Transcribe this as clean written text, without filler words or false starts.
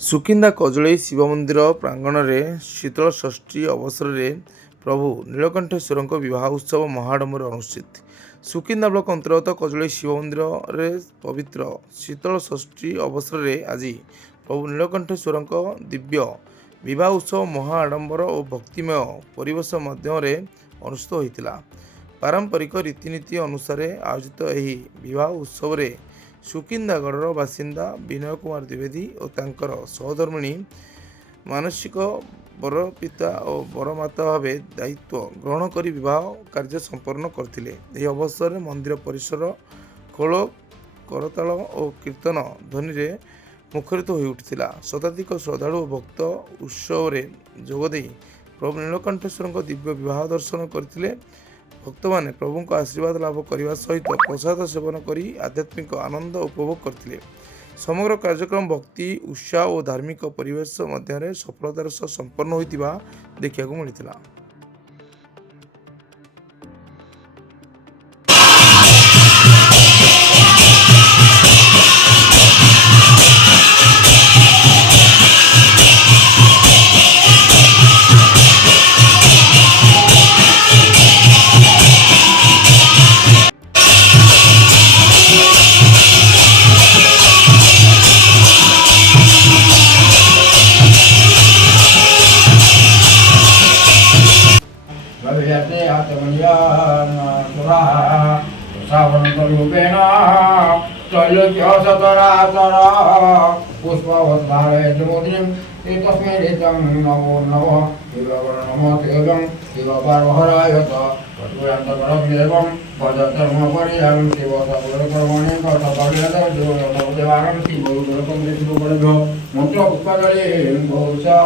ସୁକିନ୍ଦା କଜଳେଇ ଶିବ ମନ୍ଦିର ପ୍ରାଙ୍ଗଣରେ ଶୀତଳ ଷଷ୍ଠୀ ଅବସରରେ ପ୍ରଭୁ ନୀଳକଣ୍ଠେଶ୍ୱରଙ୍କ ବିବାହ ଉତ୍ସବ ମହାଡମ୍ବରରେ ଅନୁଷ୍ଠିତ। ସୁକିନ୍ଦା ବ୍ଲକ ଅନ୍ତର୍ଗତ କଜଳେଇ ଶିବ ମନ୍ଦିରରେ ପବିତ୍ର ଶୀତଳ ଷଷ୍ଠୀ ଅବସରରେ ଆଜି ପ୍ରଭୁ ନୀଳକଣ୍ଠେଶ୍ୱରଙ୍କ ଦିବ୍ୟ ବିବାହ ଉତ୍ସବ ମହା ଆଡମ୍ବର ଓ ଭକ୍ତିମୟ ପରିବେଶ ମଧ୍ୟରେ ଅନୁଷ୍ଠିତ ହୋଇଥିଲା। ପାରମ୍ପରିକ ରୀତିନୀତି ଅନୁସାରେ ଆୟୋଜିତ ଏହି ବିବାହ ଉତ୍ସବରେ ସୁକିନ୍ଦାଗଡ଼ର ବାସିନ୍ଦା ବିନୟ କୁମାର ଦ୍ୱିବେଦୀ ଓ ତାଙ୍କର ସହଧର୍ମିଣୀ ମାନସିକ ବରପିତା ଓ ବରମାତା ଭାବେ ଦାୟିତ୍ୱ ଗ୍ରହଣ କରି ବିବାହ କାର୍ଯ୍ୟ ସମ୍ପନ୍ନ କରିଥିଲେ। ଏହି ଅବସରରେ ମନ୍ଦିର ପରିସର ଖୋଳ କରତାଳ ଓ କୀର୍ତ୍ତନ ଧ୍ୱନିରେ ମୁଖରିତ ହୋଇ ଉଠିଥିଲା। ଶତାଧିକ ଶ୍ରଦ୍ଧାଳୁ ଓ ଭକ୍ତ ଉତ୍ସବରେ ଯୋଗଦେଇ ପ୍ରଭୁ ନୀଳକଣ୍ଠେଶ୍ୱରଙ୍କ ଦିବ୍ୟ ବିବାହ ଦର୍ଶନ କରିଥିଲେ। ଭକ୍ତମାନେ ପ୍ରଭୁଙ୍କ ଆଶୀର୍ବାଦ ଲାଭ କରିବା ସହିତ ପ୍ରସାଦ ସେବନ କରି ଆଧ୍ୟାତ୍ମିକ ଆନନ୍ଦ ଉପଭୋଗ କରିଥିଲେ। ସମଗ୍ର କାର୍ଯ୍ୟକ୍ରମ ଭକ୍ତି ଉତ୍ସାହ ଓ ଧାର୍ମିକ ପରିବେଶ ମଧ୍ୟରେ ସଫଳତାର ସହ ସମ୍ପନ୍ନ ହୋଇଥିବା ଦେଖିବାକୁ ମିଳିଥିଲା। भविष्यति आत्मनियन्पुरा सावन्तरूपेण त्रैलोक्यशतरातर पुष्पवद्धारयतिमुद्रिं एतस्मै ऋतं नमो नमः शिववर्णमोऽत्येवं शिवपार्वहरायत वटुरन्तकरभ्येवं भजधर्मपर्यं शिवसगुरुकर्मणि कथपर्यदेवानं शिवगुरुकं शिवगुरुभ्यो मन्त्रपुष्पदले भूषा।